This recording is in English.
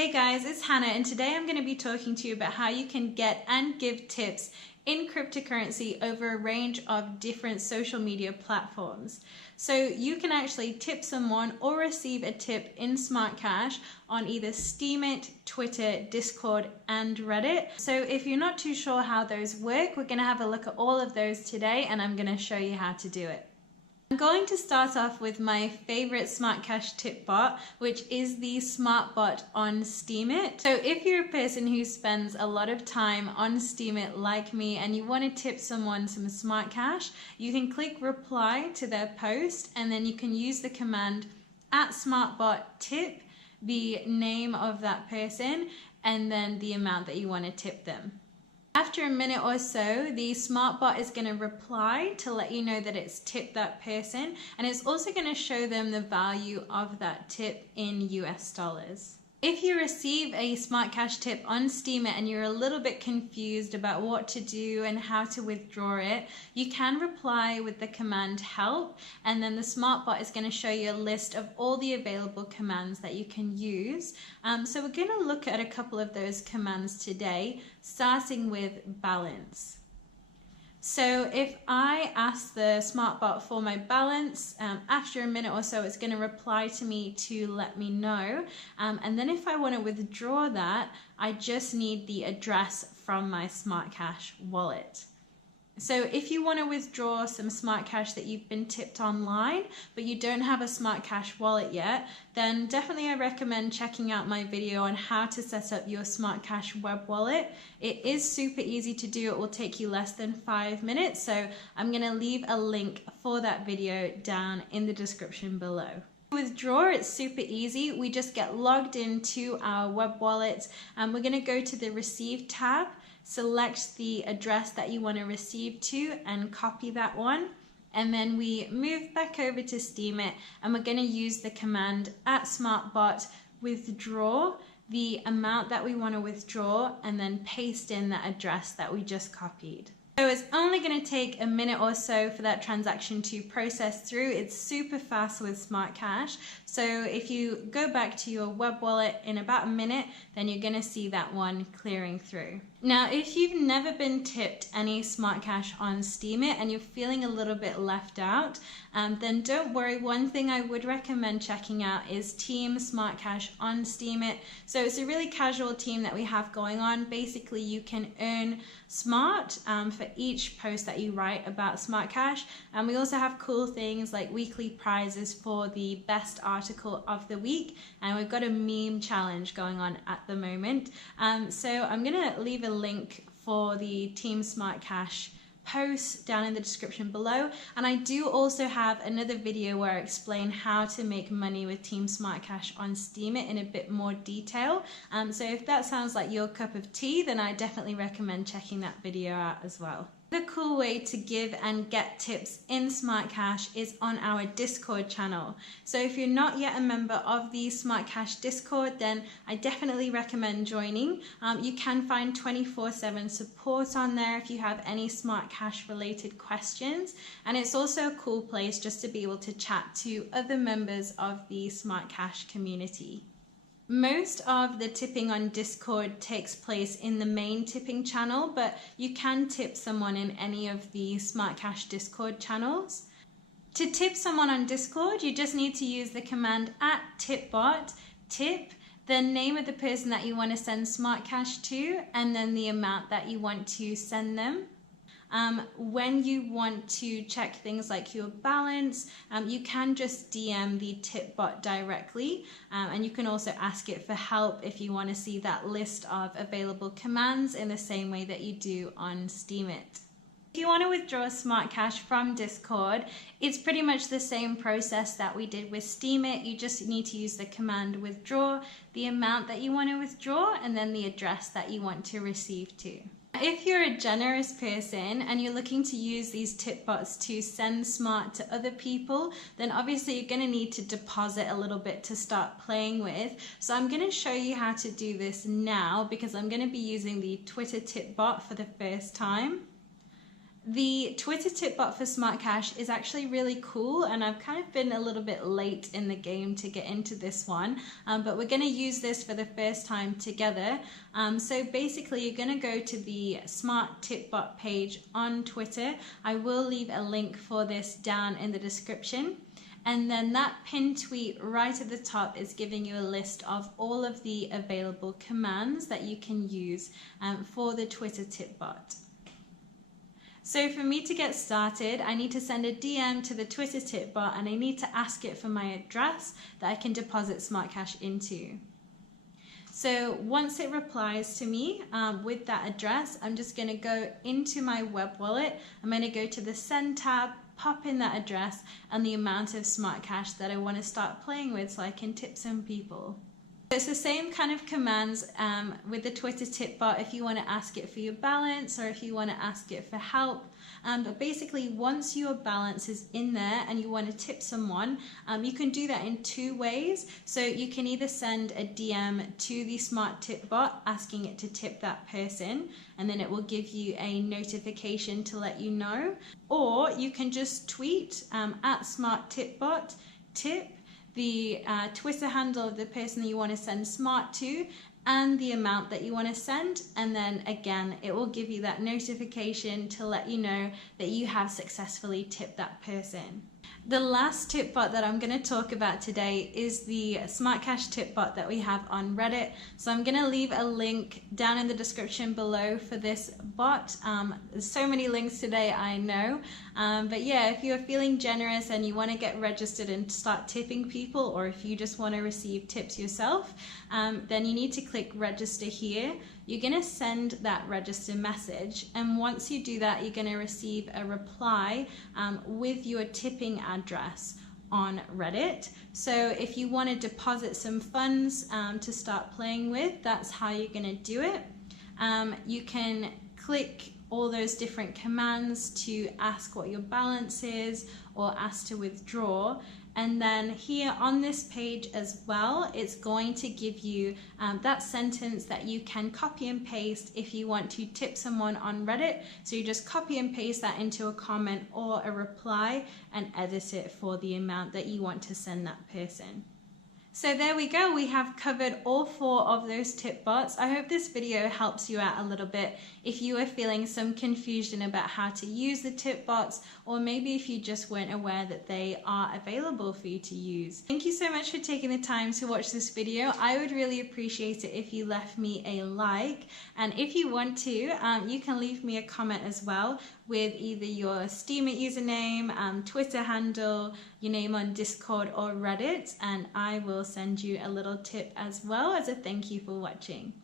Hey guys, it's Hannah and today I'm going to be talking to you about how you can get and give tips in cryptocurrency over a range of different social media platforms. So you can actually tip someone or receive a tip in SmartCash on either Steemit, Twitter, Discord, and Reddit. So if you're not too sure how those work, we're going to have a look at all of those today and I'm going to show you how to do it. I'm going to start off with my favorite SmartCash tip bot, which is the SmartBot on Steemit. So if you're a person who spends a lot of time on Steemit like me and you want to tip someone some SmartCash, you can click reply to their post and then you can use the command @SmartBotTip, the name of that person, and then the amount that you want to tip them. After a minute or so, the SmartBot is going to reply to let you know that it's tipped that person, and it's also going to show them the value of that tip in US dollars. If you receive a SmartCash tip on Steemit and you're a little bit confused about what to do and how to withdraw it, you can reply with the command help, and then the SmartBot is going to show you a list of all the available commands that you can use. So we're going to look at a couple of those commands today, starting with balance. So if I ask the SmartBot for my balance, after a minute or so it's going to reply to me to let me know, and then if I want to withdraw that, I just need the address from my SmartCash wallet. So if you want to withdraw some SmartCash that you've been tipped online, but you don't have a SmartCash wallet yet, then definitely I recommend checking out my video on how to set up your SmartCash web wallet. It is super easy to do. It will take you less than 5 minutes. So I'm going to leave a link for that video down in the description below. To withdraw, it's super easy. We just get logged into our web wallet and we're going to go to the Receive tab. Select the address that you want to receive to and copy that one. And then we move back over to Steemit and we're going to use the command @SmartBot withdraw the amount that we want to withdraw and then paste in that address that we just copied. So it's only going to take a minute or so for that transaction to process through. It's super fast with SmartCash. So if you go back to your web wallet in about a minute, then you're going to see that one clearing through. Now, if you've never been tipped any SmartCash on Steemit and you're feeling a little bit left out, then don't worry. One thing I would recommend checking out is Team SmartCash on Steemit. So it's a really casual team that we have going on. Basically, you can earn Smart for each post that you write about SmartCash. And we also have cool things like weekly prizes for the best article of the week. And we've got a meme challenge going on at the moment. So I'm going to leave a link for the Team SmartCash post down in the description below, and I do also have another video where I explain how to make money with Team SmartCash on Steemit in a bit more detail. So if that sounds like your cup of tea, then I definitely recommend checking that video out as well. The cool way to give and get tips in SmartCash is on our Discord channel. So if you're not yet a member of the SmartCash Discord, then I definitely recommend joining. You can find 24/7 support on there if you have any SmartCash related questions. And it's also a cool place just to be able to chat to other members of the SmartCash community. Most of the tipping on Discord takes place in the main tipping channel, but you can tip someone in any of the SmartCash Discord channels. To tip someone on Discord, you just need to use the command @Tipbot, tip, the name of the person that you want to send SmartCash to, and then the amount that you want to send them. When you want to check things like your balance, you can just DM the Tipbot directly, and you can also ask it for help if you want to see that list of available commands in the same way that you do on Steemit. If you want to withdraw SmartCash from Discord, it's pretty much the same process that we did with Steemit. You just need to use the command withdraw, the amount that you want to withdraw, and then the address that you want to receive to. If you're a generous person and you're looking to use these tip bots to send smart to other people, then obviously you're going to need to deposit a little bit to start playing with. So I'm going to show you how to do this now because I'm going to be using the Twitter tip bot for the first time. The Twitter tip bot for SmartCash is actually really cool, and I've kind of been a little bit late in the game to get into this one, but we're going to use this for the first time together. So basically you're going to go to the Smart Tip Bot page on Twitter. I will leave a link for this down in the description. And then that pinned tweet right at the top is giving you a list of all of the available commands that you can use for the Twitter tip bot. So for me to get started, I need to send a DM to the Twitter tip bot, and I need to ask it for my address that I can deposit SmartCash into. So once it replies to me with that address, I'm just going to go into my web wallet. I'm going to go to the Send tab, pop in that address and the amount of SmartCash that I want to start playing with so I can tip some people. It's the same kind of commands with the Twitter tip bot if you want to ask it for your balance or if you want to ask it for help. But basically, once your balance is in there and you want to tip someone, you can do that in two ways. So you can either send a DM to the Smart Tip bot asking it to tip that person, and then it will give you a notification to let you know. Or you can just tweet at Smart Tip bot tip the Twitter handle of the person that you want to send smart to and the amount that you want to send, and then again it will give you that notification to let you know that you have successfully tipped that person. The last tip bot that I'm going to talk about today is the SmartCash tip bot that we have on Reddit. So I'm going to leave a link down in the description below for this bot. There's so many links today, I know. But yeah, if you're feeling generous and you want to get registered and start tipping people, or if you just want to receive tips yourself, then you need to click register here. You're going to send that register message, and once you do that, you're going to receive a reply with your tipping address on Reddit. So if you want to deposit some funds to start playing with, that's how you're going to do it. You can click all those different commands to ask what your balance is or ask to withdraw. And then here on this page as well, it's going to give you that sentence that you can copy and paste if you want to tip someone on Reddit. So you just copy and paste that into a comment or a reply and edit it for the amount that you want to send that person. So there we go, we have covered all 4 of those tip bots. I hope this video helps you out a little bit if you are feeling some confusion about how to use the tip bots, or maybe if you just weren't aware that they are available for you to use. Thank you so much for taking the time to watch this video. I would really appreciate it if you left me a like, and if you want to, you can leave me a comment as well with either your Steemit username, Twitter handle, your name on Discord or Reddit, and I will send you a little tip as well as a thank you for watching.